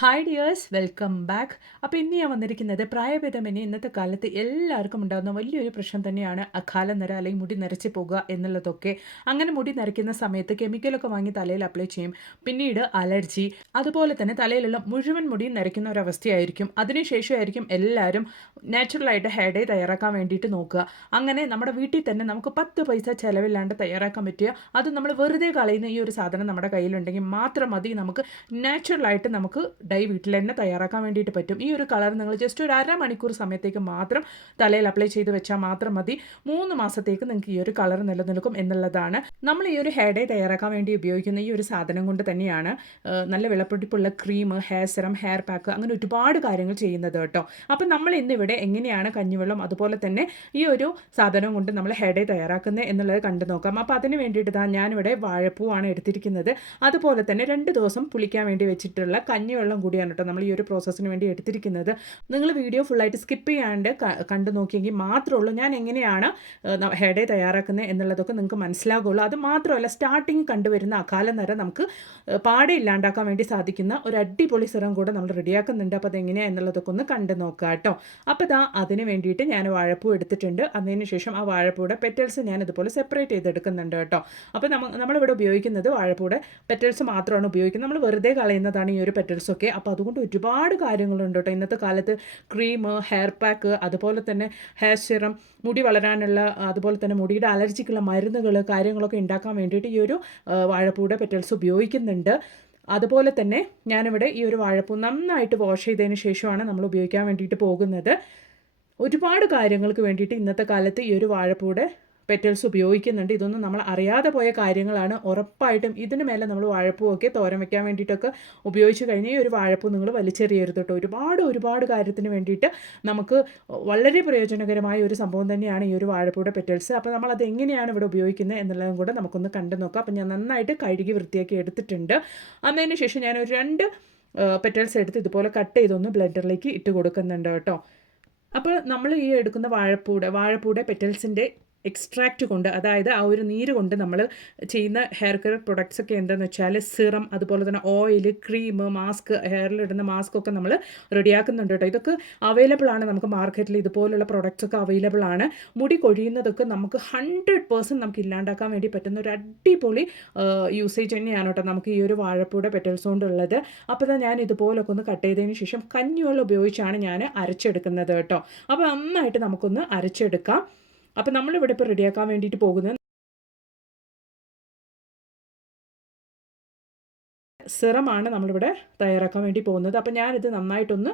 Hi dears, welcome back. അപ്പോൾ ഇന്ന് ഞാൻ വന്നിരിക്കുന്നത് പ്രായഭേദമന്യേ ഇന്നത്തെ കാലത്ത് എല്ലാവർക്കും ഉണ്ടാകുന്ന വലിയൊരു പ്രശ്നം തന്നെയാണ് അകാല നര അല്ലെങ്കിൽ മുടി നരച്ച് പോകുക എന്നുള്ളതൊക്കെ. അങ്ങനെ മുടി നരയ്ക്കുന്ന സമയത്ത് കെമിക്കലൊക്കെ വാങ്ങി തലയിൽ അപ്ലൈ ചെയ്യും. പിന്നീട് അലർജി, അതുപോലെ തന്നെ തലയിലുള്ള മുഴുവൻ മുടിയും നരയ്ക്കുന്ന ഒരവസ്ഥയായിരിക്കും. അതിനുശേഷമായിരിക്കും എല്ലാവരും നാച്ചുറലായിട്ട് ഹെയർ ഡൈ തയ്യാറാക്കാൻ വേണ്ടിയിട്ട് നോക്കുക. അങ്ങനെ നമ്മുടെ വീട്ടിൽ തന്നെ നമുക്ക് 10 പൈസ ചിലവില്ലാണ്ട് തയ്യാറാക്കാൻ പറ്റിയ, അത് നമ്മൾ വെറുതെ കളയുന്ന ഈ ഒരു സാധനം നമ്മുടെ കയ്യിലുണ്ടെങ്കിൽ മാത്രം മതി നമുക്ക് നാച്ചുറലായിട്ട് നമുക്ക് ഡൈ വീട്ടിൽ തന്നെ തയ്യാറാക്കാൻ വേണ്ടിയിട്ട് പറ്റും. ഈ ഒരു കളർ നിങ്ങൾ ജസ്റ്റ് ഒരു അരമണിക്കൂർ സമയത്തേക്ക് മാത്രം തലയിൽ അപ്ലൈ ചെയ്ത് വെച്ചാൽ മാത്രം മതി. 3 മാസത്തേക്ക് നിങ്ങൾക്ക് ഈ ഒരു കളർ നിലനിൽക്കും എന്നുള്ളതാണ്. നമ്മൾ ഈ ഒരു ഹെയർ ഡൈ തയ്യാറാക്കാൻ വേണ്ടി ഉപയോഗിക്കുന്ന ഈ ഒരു സാധനം കൊണ്ട് തന്നെയാണ് നല്ല വിളപ്പൊടിപ്പുള്ള cream, hair serum, hair pack, അങ്ങനെ ഒരുപാട് കാര്യങ്ങൾ ചെയ്യുന്നത് കേട്ടോ. അപ്പം നമ്മൾ ഇന്നിവിടെ എങ്ങനെയാണ് കഞ്ഞിവെള്ളം അതുപോലെ തന്നെ ഈ ഒരു സാധനം കൊണ്ട് നമ്മൾ ഹെയർ ഡൈ തയ്യാറാക്കുന്നത് എന്നുള്ളത് കണ്ടു നോക്കാം. അപ്പോൾ അതിന് വേണ്ടിയിട്ട് ഞാനിവിടെ വാഴപ്പൂവാണ് എടുത്തിരിക്കുന്നത്. അതുപോലെ തന്നെ 2 ദിവസം പുളിക്കാൻ വേണ്ടി വെച്ചിട്ടുള്ള കഞ്ഞിവെള്ളം കൂടിയാണ് കേട്ടോ നമ്മൾ ഈ ഒരു പ്രോസസ്സിന് വേണ്ടി എടുത്തിരിക്കുന്നത്. നിങ്ങൾ വീഡിയോ ഫുള്ളായിട്ട് സ്കിപ്പ് ചെയ്യാണ്ട് കണ്ടു നോക്കിയെങ്കിൽ മാത്രമേ ഉള്ളൂ ഞാൻ എങ്ങനെയാണ് ഹെയർ ഡൈ തയ്യാറാക്കുന്നത് എന്നുള്ളതൊക്കെ നിങ്ങൾക്ക് മനസ്സിലാകുള്ളൂ. അത് മാത്രമല്ല, സ്റ്റാർട്ടിങ് കണ്ടുവരുന്ന അകാല നര നമുക്ക് പാടെ ഇല്ലാണ്ടാക്കാൻ വേണ്ടി സാധിക്കുന്ന ഒരു അടിപൊളി സിറം കൂടെ നമ്മൾ റെഡിയാക്കുന്നുണ്ട്. അപ്പോൾ അതെങ്ങനെയാണ് എന്നുള്ളതൊക്കെ ഒന്ന് കണ്ടു നോക്കുക കേട്ടോ. അപ്പോൾ അതിന് വേണ്ടിയിട്ട് ഞാൻ വാഴപ്പൂ എടുത്തിട്ടുണ്ട്. അതിന് ശേഷം ആ വാഴപ്പൂയുടെ പെറ്റൽസ് ഞാൻ ഇതുപോലെ സെപ്പറേറ്റ് ചെയ്തെടുക്കുന്നുണ്ട് കേട്ടോ. അപ്പോൾ നമ്മളിവിടെ ഉപയോഗിക്കുന്നത് വാഴപ്പൂയുടെ പെറ്റൽസ് മാത്രമാണ് ഉപയോഗിക്കുന്നത്. നമ്മൾ വെറുതെ കളയുന്നതാണ് ഈ ഒരു പെറ്റൽസൊക്കെ. അപ്പോൾ അതുകൊണ്ട് ഒരുപാട് കാര്യങ്ങളുണ്ട് കേട്ടോ. ഇന്നത്തെ കാലത്ത് ക്രീം, ഹെയർ പാക്ക്, അതുപോലെ തന്നെ ഹെയർ സെറം, മുടി വളരാനുള്ള, അതുപോലെ തന്നെ മുടിയുടെ അലർജിക്കുള്ള മരുന്നുകൾ, കാര്യങ്ങളൊക്കെ ഉണ്ടാക്കാൻ വേണ്ടിയിട്ട് ഈ ഒരു വാഴപ്പൂയുടെ പെറ്റൽസ് ഉപയോഗിക്കുന്നുണ്ട്. അതുപോലെ തന്നെ ഞാനിവിടെ ഈ ഒരു വാഴപ്പൂ നന്നായിട്ട് വാഷ് ചെയ്തതിന് ശേഷമാണ് നമ്മൾ ഉപയോഗിക്കാൻ വേണ്ടിയിട്ട് പോകുന്നത്. ഒരുപാട് കാര്യങ്ങൾക്ക് വേണ്ടിയിട്ട് ഇന്നത്തെ കാലത്ത് ഈ ഒരു വാഴപ്പൂയുടെ പെറ്റൽസ് ഉപയോഗിക്കുന്നുണ്ട്. ഇതൊന്നും നമ്മൾ അറിയാതെ പോയ കാര്യങ്ങളാണ്. ഉറപ്പായിട്ടും ഇതിന് മേലെ നമ്മൾ വാഴപ്പൂവൊക്കെ തോരൻ വയ്ക്കാൻ വേണ്ടിയിട്ടൊക്കെ ഉപയോഗിച്ച് കഴിഞ്ഞാൽ ഈ ഒരു വാഴപ്പൂ നിങ്ങൾ വലിച്ചെറിയരുത് കേട്ടോ. ഒരുപാട് കാര്യത്തിന് വേണ്ടിയിട്ട് നമുക്ക് വളരെ പ്രയോജനകരമായ ഒരു സംഭവം തന്നെയാണ് ഈ ഒരു വാഴപ്പൂയുടെ പെറ്റൽസ്. അപ്പോൾ നമ്മളത് എങ്ങനെയാണ് ഇവിടെ ഉപയോഗിക്കുന്നത് എന്നുള്ളതും കൂടെ നമുക്കൊന്ന് കണ്ടു നോക്കാം. അപ്പോൾ ഞാൻ നന്നായിട്ട് കഴുകി വൃത്തിയാക്കി എടുത്തിട്ടുണ്ട്. അതിന് ശേഷം ഞാനൊരു 2 പെറ്റൽസ് എടുത്ത് ഇതുപോലെ കട്ട് ചെയ്തൊന്ന് ബ്ലെൻഡറിലേക്ക് ഇട്ട് കൊടുക്കുന്നുണ്ട് കേട്ടോ. അപ്പോൾ നമ്മൾ ഈ എടുക്കുന്ന വാഴപ്പൂയുടെ പെറ്റൽസിൻ്റെ എക്സ്ട്രാക്റ്റ് കൊണ്ട്, അതായത് ആ ഒരു നീര് കൊണ്ട് നമ്മൾ ചെയ്യുന്ന ഹെയർ കെയർ പ്രൊഡക്ട്സ് ഒക്കെ എന്താണെന്ന് വെച്ചാൽ സിറം, അതുപോലെ തന്നെ ഓയിൽ, ക്രീം, മാസ്ക്, ഹെയറിലിടുന്ന മാസ്ക് ഒക്കെ നമ്മൾ റെഡിയാക്കുന്നുണ്ട് കേട്ടോ. ഇതൊക്കെ അവൈലബിൾ ആണ് നമുക്ക് മാർക്കറ്റിൽ. ഇതുപോലുള്ള പ്രൊഡക്ട്സ് ഒക്കെ അവൈലബിൾ ആണ്. മുടി കൊഴിയുന്നതൊക്കെ നമുക്ക് 100% നമുക്ക് ഇല്ലാണ്ടാക്കാൻ വേണ്ടി പറ്റുന്ന ഒരു അടിപൊളി യൂസേജ് തന്നെയാണ് കേട്ടോ നമുക്ക് ഈ ഒരു വാഴപ്പൂയുടെ പെറ്റൽസ് കൊണ്ടുള്ളത്. അപ്പോൾ ഞാൻ ഇതുപോലൊക്കെ ഒന്ന് കട്ട് ചെയ്തതിന് ശേഷം കഞ്ഞിവെള്ളം ഉപയോഗിച്ചാണ് ഞാൻ അരച്ചെടുക്കുന്നത് കേട്ടോ. അപ്പോൾ നന്നായിട്ട് നമുക്കൊന്ന് അരച്ചെടുക്കാം. അപ്പോൾ നമ്മളിവിടെ ഇപ്പോൾ റെഡിയാക്കാൻ വേണ്ടിയിട്ട് പോകുന്നത് സിറമാണ് നമ്മളിവിടെ തയ്യാറാക്കാൻ വേണ്ടി പോകുന്നത്. അപ്പോൾ ഞാനിത് നന്നായിട്ടൊന്ന്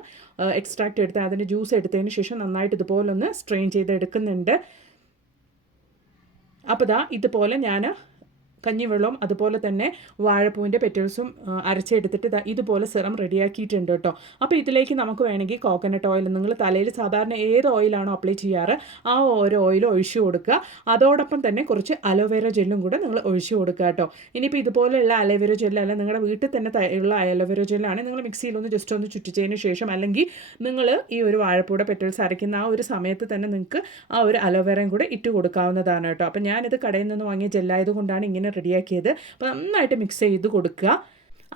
എക്സ്ട്രാക്റ്റ് എടുത്ത് അതിൻ്റെ ജ്യൂസ് എടുത്തതിന് ശേഷം നന്നായിട്ട് ഇതുപോലൊന്ന് സ്ട്രെയിൻ ചെയ്തെടുക്കുന്നുണ്ട്. അപ്പോൾ ഇതുപോലെ ഞാൻ കഞ്ഞിവെള്ളവും അതുപോലെ തന്നെ വാഴപ്പൂവിൻ്റെ പെറ്റൽസും അരച്ചെടുത്തിട്ട് ഇതുപോലെ സിറം റെഡിയാക്കിയിട്ടുണ്ട് കേട്ടോ. അപ്പോൾ ഇതിലേക്ക് നമുക്ക് വേണമെങ്കിൽ കോക്കനട്ട് ഓയിൽ, നിങ്ങൾ തലയിൽ സാധാരണ ഏത് ഓയിലാണോ അപ്ലൈ ചെയ്യാറ് ആ ഓരോ ഓയിൽ ഒഴിച്ചു കൊടുക്കുക. അതോടൊപ്പം തന്നെ കുറച്ച് അലോവേര ജെല്ലും കൂടെ നിങ്ങൾ ഒഴിച്ചു കൊടുക്കുക കേട്ടോ. ഇനിയിപ്പോൾ ഇതുപോലെയുള്ള അലോവേര ജെല്ലല്ല, നിങ്ങളുടെ വീട്ടിൽ തന്നെ ഉള്ള അലോവേര ജെല്ലാണ്, നിങ്ങൾ മിക്സിയിലൊന്ന് ജസ്റ്റ് ഒന്ന് ചുറ്റിച്ചതിന് ശേഷം, അല്ലെങ്കിൽ നിങ്ങൾ ഈ ഒരു വാഴപ്പൂയുടെ പെറ്റൽസ് അരയ്ക്കുന്ന ആ ഒരു സമയത്ത് തന്നെ നിങ്ങൾക്ക് ആ ഒരു അലോവേരയും കൂടെ ഇട്ട് കൊടുക്കാവുന്നതാണ് കേട്ടോ. അപ്പോൾ ഞാനിത് കടയിൽ നിന്ന് വാങ്ങിയ ജെല്ലായതുകൊണ്ടാണ് ഇങ്ങനെ റെഡിയാക്കിയത്. അപ്പോൾ നന്നായിട്ട് മിക്സ് ചെയ്ത് കൊടുക്കുക.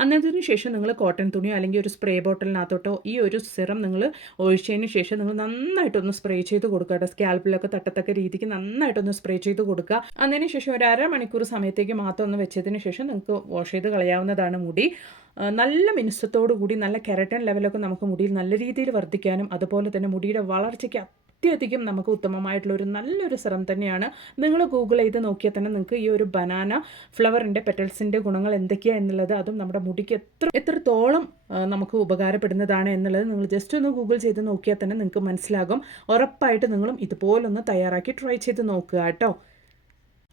അന്നതിന് ശേഷം നിങ്ങൾ കോട്ടൺ തുണിയോ അല്ലെങ്കിൽ ഒരു സ്പ്രേ ബോട്ടിലിനകത്തോട്ടോ ഈ ഒരു സിറം നിങ്ങൾ ഒഴിച്ചതിന് ശേഷം നിങ്ങൾ നന്നായിട്ടൊന്ന് സ്പ്രേ ചെയ്ത് കൊടുക്കുക കേട്ടോ. സ്കാൽപ്പിലൊക്കെ തട്ടത്തക്ക രീതിക്ക് നന്നായിട്ടൊന്ന് സ്പ്രേ ചെയ്ത് കൊടുക്കുക. അതിന് ശേഷം ഒരു അരമണിക്കൂർ സമയത്തേക്ക് മാത്രം ഒന്ന് വെച്ചതിന് ശേഷം നിങ്ങൾക്ക് വാഷ് ചെയ്ത് കളയാവുന്നതാണ് മുടി. നല്ല മിനുസത്തോടു കൂടി നല്ല കെരട്ടൻ ലെവലൊക്കെ നമുക്ക് മുടിയിൽ നല്ല രീതിയിൽ വർദ്ധിക്കാനും അതുപോലെ തന്നെ മുടിയുടെ വളർച്ചയ്ക്ക് അത്യധികം നമുക്ക് ഉത്തമമായിട്ടുള്ളൊരു നല്ലൊരു സിറം തന്നെയാണ്. നിങ്ങൾ ഗൂഗിൾ ചെയ്ത് നോക്കിയാൽ തന്നെ നിങ്ങൾക്ക് ഈ ഒരു ബനാന ഫ്ലവറിൻ്റെ പെറ്റൽസിൻ്റെ ഗുണങ്ങൾ എന്തൊക്കെയാണ് എന്നുള്ളത്, അതും നമ്മുടെ മുടിക്ക് എത്രത്തോളം നമുക്ക് ഉപകാരപ്പെടുന്നതാണ് എന്നുള്ളത് നിങ്ങൾ ജസ്റ്റ് ഒന്ന് ഗൂഗിൾ ചെയ്ത് നോക്കിയാൽ തന്നെ നിങ്ങൾക്ക് മനസ്സിലാകും. ഉറപ്പായിട്ട് നിങ്ങളും ഇതുപോലൊന്ന് തയ്യാറാക്കി ട്രൈ ചെയ്ത് നോക്കുക കേട്ടോ.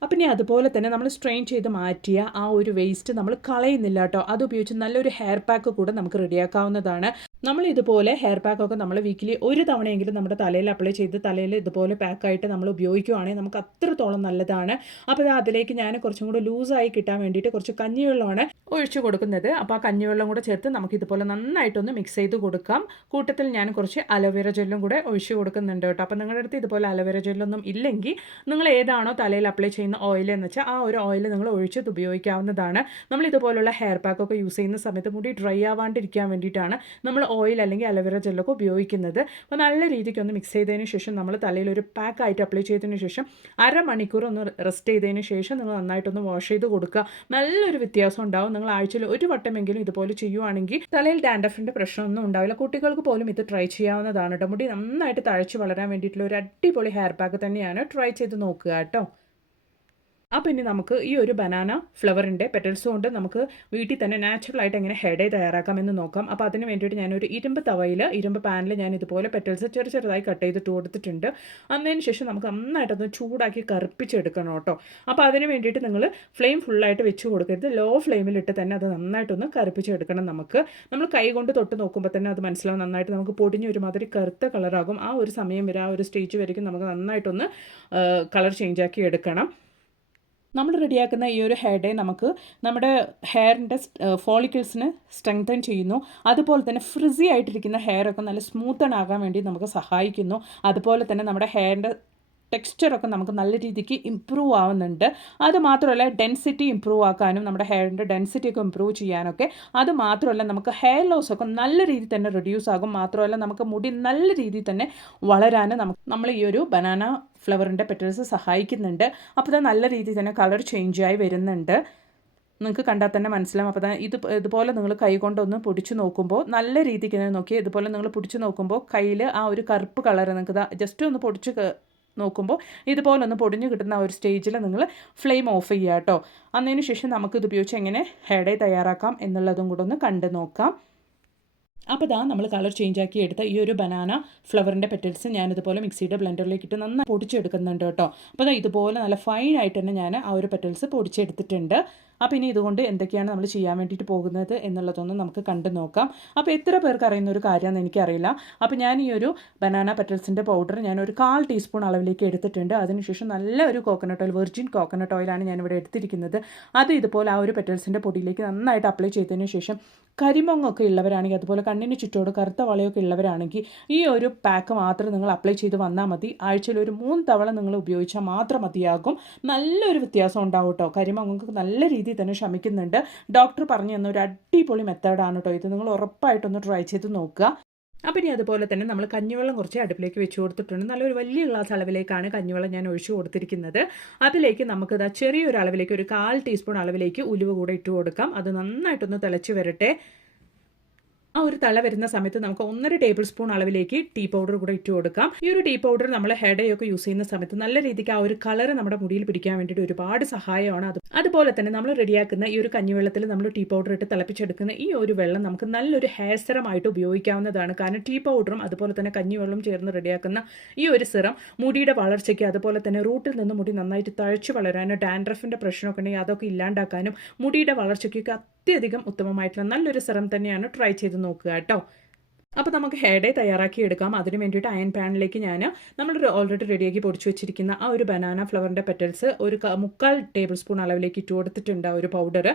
അപ്പം ഇനി അതുപോലെ തന്നെ നമ്മൾ സ്ട്രെയിൻ ചെയ്ത് മാറ്റിയ ആ ഒരു വേസ്റ്റ് നമ്മൾ കളയുന്നില്ല കേട്ടോ. അതുപയോഗിച്ച് നല്ലൊരു ഹെയർ പാക്ക് കൂടെ നമുക്ക് റെഡിയാക്കാവുന്നതാണ്. നമ്മൾ ഇതുപോലെ ഹെയർ പാക്കൊക്കെ നമ്മൾ വീക്കിലി ഒരു തവണയെങ്കിലും നമ്മുടെ തലയിൽ അപ്ലൈ ചെയ്ത് തലയിൽ ഇതുപോലെ പാക്കായിട്ട് നമ്മൾ ഉപയോഗിക്കുകയാണെങ്കിൽ നമുക്ക് അത്രത്തോളം നല്ലതാണ്. അപ്പോൾ അതിലേക്ക് ഞാൻ കുറച്ചും കൂടെ ലൂസായി കിട്ടാൻ വേണ്ടിയിട്ട് കുറച്ച് കഞ്ഞിവെള്ളമാണ് ഒഴിച്ചു കൊടുക്കുന്നത്. അപ്പോൾ ആ കഞ്ഞിവെള്ളം കൂടെ ചേർത്ത് നമുക്ക് ഇതുപോലെ നന്നായിട്ടൊന്ന് മിക്സ് ചെയ്ത് കൊടുക്കാം. കൂട്ടത്തിൽ ഞാൻ കുറച്ച് അലോവേര ജെല്ലും കൂടെ ഒഴിച്ചു കൊടുക്കുന്നുണ്ട് കേട്ടോ. അപ്പോൾ നിങ്ങളുടെ അടുത്ത് ഇതുപോലെ അലോവേര ജെല്ലൊന്നും ഇല്ലെങ്കിൽ നിങ്ങൾ ഏതാണോ തലയിൽ അപ്ലൈ ചെയ്യുന്ന ഓയിൽ എന്ന് വെച്ചാൽ ആ ഒരു ഓയിൽ നിങ്ങൾ ഒഴിച്ചത് ഉപയോഗിക്കാവുന്നതാണ്. നമ്മൾ ഇതുപോലുള്ള ഹെയർ പാക്കൊക്കെ യൂസ് ചെയ്യുന്ന സമയത്ത് മുടി ഡ്രൈ ആവാണ്ടിരിക്കാൻ വേണ്ടിയിട്ടാണ് നമ്മൾ ഓയിൽ അല്ലെങ്കിൽ അലോവേര ജെല്ലൊക്കെ ഉപയോഗിക്കുന്നത്. അപ്പോൾ നല്ല രീതിക്ക് ഒന്ന് മിക്സ് ചെയ്തതിന് ശേഷം നമ്മൾ തലയിൽ ഒരു പാക്കായിട്ട് അപ്ലൈ ചെയ്തതിന് ശേഷം അരമണിക്കൂർ ഒന്ന് റെസ്റ്റ് ചെയ്തതിന് ശേഷം നിങ്ങൾ നന്നായിട്ടൊന്ന് വാഷ് ചെയ്ത് കൊടുക്കുക. നല്ലൊരു വ്യത്യാസം ഉണ്ടാവും. നിങ്ങൾ ആഴ്ചയിൽ ഒരു വട്ടമെങ്കിലും ഇതുപോലെ ചെയ്യുവാണെങ്കിൽ തലയിൽ ഡാൻഡ്രഫിൻ്റെ പ്രശ്നമൊന്നും ഉണ്ടാവില്ല. കുട്ടികൾക്ക് പോലും ഇത് ട്രൈ ചെയ്യാവുന്നതാണ് കേട്ടോ. മുടി നന്നായിട്ട് തഴച്ച് വളരാൻ വേണ്ടിയിട്ടുള്ള ഒരു അടിപൊളി ഹെയർ പാക്ക് തന്നെയാണ്. ട്രൈ ചെയ്ത് നോക്കുക കേട്ടോ. അപ്പോൾ ഇനി നമുക്ക് ഈ ഒരു ബനാന ഫ്ലവറിൻ്റെ പെറ്റൽസ് കൊണ്ട് നമുക്ക് വീട്ടിൽ തന്നെ നാച്ചുറലായിട്ട് എങ്ങനെ ഹെയർ ഡൈ തയ്യാറാക്കാമെന്ന് നോക്കാം. അപ്പോൾ അതിന് വേണ്ടിയിട്ട് ഞാനൊരു ഇരുമ്പ് പാനിൽ ഞാൻ ഇതുപോലെ പെറ്റൽസ് ചെറുതായി കട്ട് ചെയ്തിട്ട് കൊടുത്തിട്ടുണ്ട്. അതിന് ശേഷം നമുക്ക് നന്നായിട്ടൊന്ന് ചൂടാക്കി കറുപ്പിച്ചെടുക്കണം കേട്ടോ. അപ്പോൾ അതിന് വേണ്ടിയിട്ട് നിങ്ങൾ ഫ്ലെയിം ഫുള്ളായിട്ട് വെച്ച് കൊടുക്കരുത്. ലോ ഫ്ലെയിമിലിട്ട് തന്നെ അത് നന്നായിട്ടൊന്ന് കറുപ്പിച്ചെടുക്കണം. നമ്മൾ കൈ കൊണ്ട് തൊട്ട് നോക്കുമ്പോൾ തന്നെ അത് മനസ്സിലാവും. നന്നായിട്ട് നമുക്ക് പൊടിഞ്ഞ് ഒരുമാതിരി കറുത്ത കളറാകും. ആ ഒരു സമയം വരെ ആ ഒരു സ്റ്റേജ് വരയ്ക്കും നമുക്ക് നന്നായിട്ടൊന്ന് കളർ ചേഞ്ച് ആക്കി എടുക്കണം. നമ്മൾ റെഡിയാക്കുന്ന ഈ ഒരു ഹെയർ ഡേ നമുക്ക് നമ്മുടെ ഹെയറിൻ്റെ ഫോളിക്കിൾസിന് സ്ട്രെങ്തൻ ചെയ്യുന്നു. അതുപോലെ തന്നെ ഫ്രിസി ആയിട്ടിരിക്കുന്ന ഹെയറൊക്കെ നല്ല സ്മൂത്തൺ ആകാൻ വേണ്ടി നമുക്ക് സഹായിക്കുന്നു. അതുപോലെ തന്നെ നമ്മുടെ ഹെയറിൻ്റെ ടെക്സ്ചറൊക്കെ നമുക്ക് നല്ല രീതിക്ക് ഇമ്പ്രൂവ് ആവുന്നുണ്ട്. അതുമാത്രമല്ല ഡെൻസിറ്റി ഇമ്പ്രൂവ് ആക്കാനും നമ്മുടെ ഹെയറിൻ്റെ ഡെൻസിറ്റിയൊക്കെ ഇമ്പ്രൂവ് ചെയ്യാനൊക്കെ. അതുമാത്രമല്ല നമുക്ക് ഹെയർ ലോസൊക്കെ നല്ല രീതിയിൽ തന്നെ റിഡ്യൂസ് ആകും. മാത്രമല്ല നമുക്ക് മുടി നല്ല രീതിയിൽ തന്നെ വളരാനും നമ്മൾ ഈ ഒരു ബനാന ഫ്ലവറിൻ്റെ പെറ്റൽസ് സഹായിക്കുന്നുണ്ട്. അപ്പോൾ ഇത് നല്ല രീതിയിൽ തന്നെ കളർ ചേഞ്ചായി വരുന്നുണ്ട്. നിങ്ങൾക്ക് കണ്ടാൽ തന്നെ മനസ്സിലാവും. അപ്പോൾ ഇതുപോലെ നിങ്ങൾ കൈ കൊണ്ടൊന്ന് പൊടിച്ച് നോക്കുമ്പോൾ നല്ല രീതിക്ക് തന്നെ നോക്കി ഇതുപോലെ നിങ്ങൾ പൊടിച്ച് നോക്കുമ്പോൾ കയ്യിൽ ആ ഒരു കറുപ്പ് കളർ നിങ്ങൾക്ക് ജസ്റ്റ് ഒന്ന് പൊടിച്ച് നോക്കുമ്പോൾ ഇതുപോലെ ഒന്ന് പൊടിഞ്ഞ് കിട്ടുന്ന ഒരു സ്റ്റേജിൽ നിങ്ങൾ ഫ്ലെയിം ഓഫ് ചെയ്യുക കേട്ടോ. അതിന് ശേഷം നമുക്കിത് ഉപയോഗിച്ച് എങ്ങനെ ഹെയർ ഡൈ തയ്യാറാക്കാം എന്നുള്ളതും കൂടെ ഒന്ന് കണ്ടു നോക്കാം. അപ്പോൾ നമ്മൾ കളർ ചേഞ്ച് ആക്കി എടുത്ത ഈ ഒരു ബനാന ഫ്ലവറിൻ്റെ പെറ്റൽസ് ഞാനിതുപോലെ മിക്സിയുടെ ബ്ലെൻഡറിലേക്ക് ഇട്ട് നന്നായി പൊടിച്ചെടുക്കുന്നുണ്ട് കേട്ടോ. അപ്പോൾ ഇതുപോലെ നല്ല ഫൈനായിട്ട് തന്നെ ഞാൻ ആ ഒരു പെറ്റൽസ് പൊടിച്ചെടുത്തിട്ടുണ്ട്. അപ്പോൾ ഇനി ഇതുകൊണ്ട് എന്തൊക്കെയാണ് നമ്മൾ ചെയ്യാൻ വേണ്ടിയിട്ട് പോകുന്നത് എന്നുള്ളതൊന്നും നമുക്ക് കണ്ടു നോക്കാം. അപ്പോൾ എത്ര പേർക്ക് അറിയുന്ന ഒരു കാര്യമാണെന്ന് എനിക്കറിയില്ല. അപ്പോൾ ഞാൻ ഈ ഒരു ബനാന പെറ്റൽസിൻ്റെ പൗഡർ ഞാൻ ഒരു 1/4 ടീസ്പൂൺ അളവിലേക്ക് എടുത്തിട്ടുണ്ട്. അതിനുശേഷം നല്ല ഒരു കോക്കനട്ട് ഓയിൽ, വെർജിൻ കോക്കനട്ട് ഓയിലാണ് ഞാനിവിടെ എടുത്തിരിക്കുന്നത്. അത് ഇതുപോലെ ആ ഒരു പെറ്റൽസിൻ്റെ പൊടിയിലേക്ക് നന്നായിട്ട് അപ്ലൈ ചെയ്തതിന് ശേഷം കരിമൊങ്ങൊക്കെ ഉള്ളവരാണെങ്കിൽ അതുപോലെ കണ്ണിന് ചുറ്റോട് കറുത്ത വളയൊക്കെ ഉള്ളവരാണെങ്കിൽ ഈ ഒരു പാക്ക് മാത്രം നിങ്ങൾ അപ്ലൈ ചെയ്ത് വന്നാൽ മതി. ആഴ്ചയിൽ ഒരു 3 തവണ നിങ്ങൾ ഉപയോഗിച്ചാൽ മാത്രം മതിയാകും. നല്ലൊരു വ്യത്യാസം ഉണ്ടാവും കേട്ടോ. കരിമൊങ്ങൊക്കെ നല്ല രീതിയിൽ തന്നെ ശമിക്കുന്നുണ്ട്. ഡോക്ടർ പറഞ്ഞു തന്ന ഒരു അടിപൊളി മെത്തേഡാണ് കേട്ടോ ഇത്. നിങ്ങൾ ഉറപ്പായിട്ടൊന്ന് ട്രൈ ചെയ്ത് നോക്കുക. അപ്പം ഇനി അതുപോലെ തന്നെ നമ്മൾ കഞ്ഞിവെള്ളം കുറച്ച് അടുപ്പിലേക്ക് വെച്ച് കൊടുത്തിട്ടുണ്ട്. നല്ലൊരു വലിയ ഗ്ലാസ് അളവിലേക്കാണ് കഞ്ഞിവെള്ളം ഞാൻ ഒഴിച്ചു കൊടുത്തിരിക്കുന്നത്. അതിലേക്ക് നമുക്കിത് ചെറിയൊരു അളവിലേക്ക് ഒരു 1/4 ടീസ്പൂൺ അളവിലേക്ക് ഉലുവ കൂടെ ഇട്ട് കൊടുക്കാം. അത് നന്നായിട്ടൊന്ന് തിളച്ച് വരട്ടെ. ആ ഒരു തള വരുന്ന സമയത്ത് നമുക്ക് 1.5 ടേബിൾ സ്പൂൺ അളവിലേക്ക് ടീ പൗഡർ കൂടെ ഇട്ട് കൊടുക്കാം. ഈ ഒരു ടീ പൗഡർ നമ്മൾ ഹെയർ ഡൈ ഒക്കെ യൂസ് ചെയ്യുന്ന സമയത്ത് നല്ല രീതിക്ക് ആ ഒരു കളർ നമ്മുടെ മുടിയിൽ പിടിക്കാൻ വേണ്ടിയിട്ട് ഒരുപാട് സഹായമാണ്. അതുപോലെ തന്നെ നമ്മൾ റെഡിയാക്കുന്ന ഈ ഒരു കഞ്ഞിവെള്ളത്തിൽ നമ്മൾ ടീ പൗഡർ ഇട്ട് തിളപ്പിച്ചെടുക്കുന്ന ഈ ഒരു വെള്ളം നമുക്ക് നല്ലൊരു ഹെയർ സെറം ആയിട്ട് ഉപയോഗിക്കാവുന്നതാണ്. കാരണം ടീ പൗഡറും അതുപോലെ തന്നെ കഞ്ഞിവെള്ളം ചേർന്ന് റെഡിയാക്കുന്ന ഈ ഒരു സെറം മുടിയുടെ വളർച്ചയ്ക്ക് അതുപോലെ തന്നെ റൂട്ടിൽ നിന്ന് മുടി നന്നായിട്ട് തഴച്ചു വളരാനും ഡാൻഡ്രഫിൻ്റെ പ്രശ്നമൊക്കെ ഉണ്ടെങ്കിൽ അതൊക്കെ ഇല്ലാണ്ടാക്കാനും മുടിയുടെ വളർച്ചയ്ക്കൊക്കെ അത്യധികം ഉത്തമമായിട്ടുള്ള നല്ലൊരു സെറം തന്നെയാണ്. ട്രൈ ചെയ്ത് നോക്കുക കേട്ടോ. അപ്പോൾ നമുക്ക് ഹെയർ ഡൈ തയ്യാറാക്കി എടുക്കാം. അതിന് വേണ്ടിയിട്ട് അയൺ പാനിലേക്ക് നമ്മൾ ഓൾറെഡി റെഡിയാക്കി പൊടിച്ചു വെച്ചിരിക്കുന്ന ആ ഒരു ബനാന ഫ്ലവറിൻ്റെ പെറ്റൽസ് ഒരു 3/4 ടേബിൾ സ്പൂൺ അളവിലേക്ക് ഇട്ട് കൊടുത്തിട്ടുണ്ട്. ആ ഒരു പൗഡർ.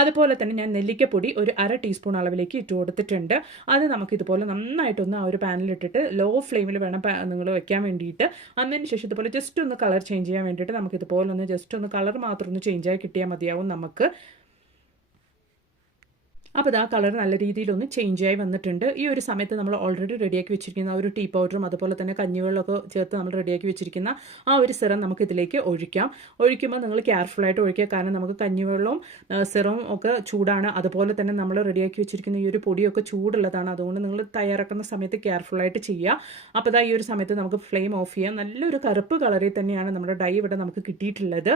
അതുപോലെ തന്നെ ഞാൻ നെല്ലിക്കപ്പൊടി ഒരു 1/2 ടീസ്പൂൺ അളവിലേക്ക് ഇട്ട് കൊടുത്തിട്ടുണ്ട്. അത് നമുക്ക് ഇതുപോലെ നന്നായിട്ടൊന്ന് ആ ഒരു പാനിലിട്ടിട്ട് ലോ ഫ്ലെയിമിൽ വേണം നിങ്ങൾ വെക്കാൻ വേണ്ടിയിട്ട്. അതിന് ശേഷം ഇതുപോലെ ജസ്റ്റ് ഒന്ന് കളർ ചേഞ്ച് ചെയ്യാൻ വേണ്ടിയിട്ട് നമുക്ക് ഇതുപോലെ ഒന്ന് ജസ്റ്റ് ഒന്ന് കളർ മാത്രം ഒന്ന് ചേഞ്ചായി കിട്ടിയാൽ മതിയാവും നമുക്ക്. അപ്പോൾ ആ കളർ നല്ല രീതിയിലൊന്ന് ചേഞ്ചായി വന്നിട്ടുണ്ട്. ഈ ഒരു സമയത്ത് നമ്മൾ ഓൾറെഡി റെഡിയാക്കി വെച്ചിരിക്കുന്ന ആ ഒരു ടീ പൗഡറും അതുപോലെ തന്നെ കഞ്ഞിവെള്ളമൊക്കെ ചേർത്ത് നമ്മൾ റെഡിയാക്കി വെച്ചിരിക്കുന്ന ആ ഒരു സിറം നമുക്ക് ഇതിലേക്ക് ഒഴിക്കാം. ഒഴിക്കുമ്പോൾ നിങ്ങൾ കെയർഫുള്ളായിട്ട് ഒഴിക്കുക. കാരണം നമുക്ക് കഞ്ഞിവെള്ളവും സിറവും ഒക്കെ ചൂടാണ്. അതുപോലെ തന്നെ നമ്മൾ റെഡിയാക്കി വെച്ചിരിക്കുന്ന ഈ ഒരു പൊടിയൊക്കെ ചൂടുള്ളതാണ്. അതുകൊണ്ട് നിങ്ങൾ തയ്യാറാക്കുന്ന സമയത്ത് കെയർഫുള്ളായിട്ട് ചെയ്യുക. അപ്പോൾ ഈ ഒരു സമയത്ത് നമുക്ക് ഫ്ലെയിം ഓഫ് ചെയ്യാം. നല്ലൊരു കറുപ്പ് കളറിൽ തന്നെയാണ് നമ്മുടെ ഡൈ ഇവിടെ നമുക്ക് കിട്ടിയിട്ടുള്ളത്.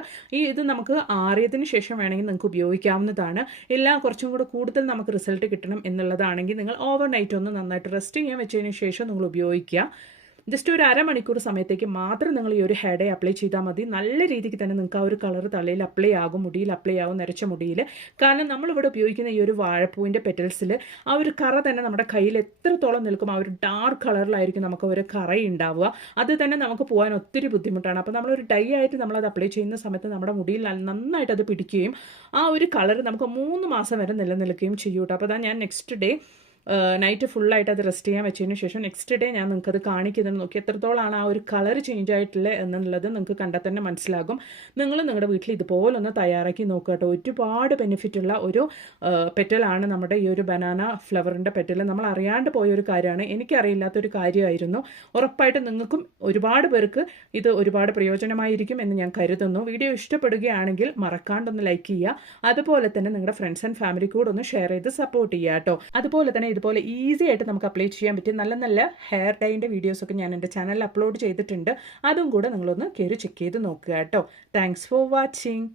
ഇത് നമുക്ക് ആറിയതിന് ശേഷം വേണമെങ്കിൽ നിങ്ങൾക്ക് ഉപയോഗിക്കാവുന്നതാണ്. എല്ലാം കുറച്ചും കൂടെ കൂടുതൽ നമുക്ക് റിസൾട്ട് കിട്ടണം എന്നുള്ളതാണെങ്കിൽ നിങ്ങൾ ഓവർ നൈറ്റ് ഒന്ന് നന്നായിട്ട് റെസ്റ്റ് ചെയ്യാൻ വെച്ചതിന് ശേഷം നിങ്ങൾ ഉപയോഗിക്കുക. ജസ്റ്റ് ഒരു അരമണിക്കൂർ സമയത്തേക്ക് മാത്രം നിങ്ങൾ ഈ ഒരു ഹെയർ ഡൈ അപ്ലൈ ചെയ്താൽ മതി. നല്ല രീതിക്ക് തന്നെ നിങ്ങൾക്ക് ആ ഒരു കളർ തലയിൽ അപ്ലൈ ആകും, മുടിയിൽ അപ്ലൈ ആകും, നരച്ച മുടിയിൽ. കാരണം നമ്മളിവിടെ ഉപയോഗിക്കുന്ന ഈ ഒരു വാഴപ്പൂവിൻ്റെ പെറ്റൽസിൽ ആ ഒരു കറ തന്നെ നമ്മുടെ കയ്യിൽ എത്രത്തോളം നിൽക്കും ആ ഒരു ഡാർക്ക് കളറിലായിരിക്കും നമുക്ക് ഒരു കറ ഉണ്ടാവുക. അത് തന്നെ നമുക്ക് പോകാൻ ഒത്തിരി ബുദ്ധിമുട്ടാണ്. അപ്പോൾ നമ്മളൊരു ഡൈ ആയിട്ട് നമ്മളത് അപ്ലൈ ചെയ്യുന്ന സമയത്ത് നമ്മുടെ മുടിയിൽ നന്നായിട്ട് അത് പിടിക്കുകയും ആ ഒരു കളർ നമുക്ക് 3 മാസം വരെ നിലനിൽക്കുകയും ചെയ്യും കേട്ടോ. അപ്പോൾ ഞാൻ നെക്സ്റ്റ് ഡേ നൈറ്റ് ഫുള്ളായിട്ട് അത് റെസ്റ്റ് ചെയ്യാൻ വെച്ചതിന് ശേഷം നെക്സ്റ്റ് ഡേ ഞാൻ നിങ്ങൾക്കത് കാണിക്കുന്നത് നോക്കി എത്രത്തോളമാണ് ആ ഒരു കളർ ചേഞ്ച് ആയിട്ടുള്ളത് എന്നുള്ളത് നിങ്ങൾക്ക് കണ്ടാൽ തന്നെ മനസ്സിലാകും. നിങ്ങൾ നിങ്ങളുടെ വീട്ടിൽ ഇതുപോലൊന്ന് തയ്യാറാക്കി നോക്കുക കേട്ടോ. ഒരുപാട് ബെനിഫിറ്റുള്ള ഒരു പെറ്റലാണ് നമ്മുടെ ഈ ഒരു ബനാന ഫ്ലവറിൻ്റെ പെറ്റൽ. നമ്മൾ അറിയാണ്ട് പോയൊരു കാര്യമാണ്, എനിക്കറിയില്ലാത്തൊരു കാര്യമായിരുന്നു. ഉറപ്പായിട്ടും നിങ്ങൾക്കും ഒരുപാട് പേർക്ക് ഇത് ഒരുപാട് പ്രയോജനമായിരിക്കും എന്ന് ഞാൻ കരുതുന്നു. വീഡിയോ ഇഷ്ടപ്പെടുകയാണെങ്കിൽ മറക്കാണ്ടൊന്ന് ലൈക്ക് ചെയ്യുക. അതുപോലെ തന്നെ നിങ്ങളുടെ ഫ്രണ്ട്സ് ആൻഡ് ഫാമിലി കൂടെ ഒന്ന് ഷെയർ ചെയ്ത് സപ്പോർട്ട് ചെയ്യുക കേട്ടോ. അതുപോലെ തന്നെ ഇതുപോലെ ഈസി ആയിട്ട് നമുക്ക് അപ്ലൈ ചെയ്യാൻ പറ്റിയ നല്ല നല്ല ഹെയർ ഡൈൻ്റെ വീഡിയോസൊക്കെ ഞാൻ എൻ്റെ ചാനലിൽ അപ്ലോഡ് ചെയ്തിട്ടുണ്ട്. അതും കൂടെ നിങ്ങളൊന്ന് കയറി ചെക്ക് ചെയ്ത് നോക്കുക കേട്ടോ. Thanks for watching.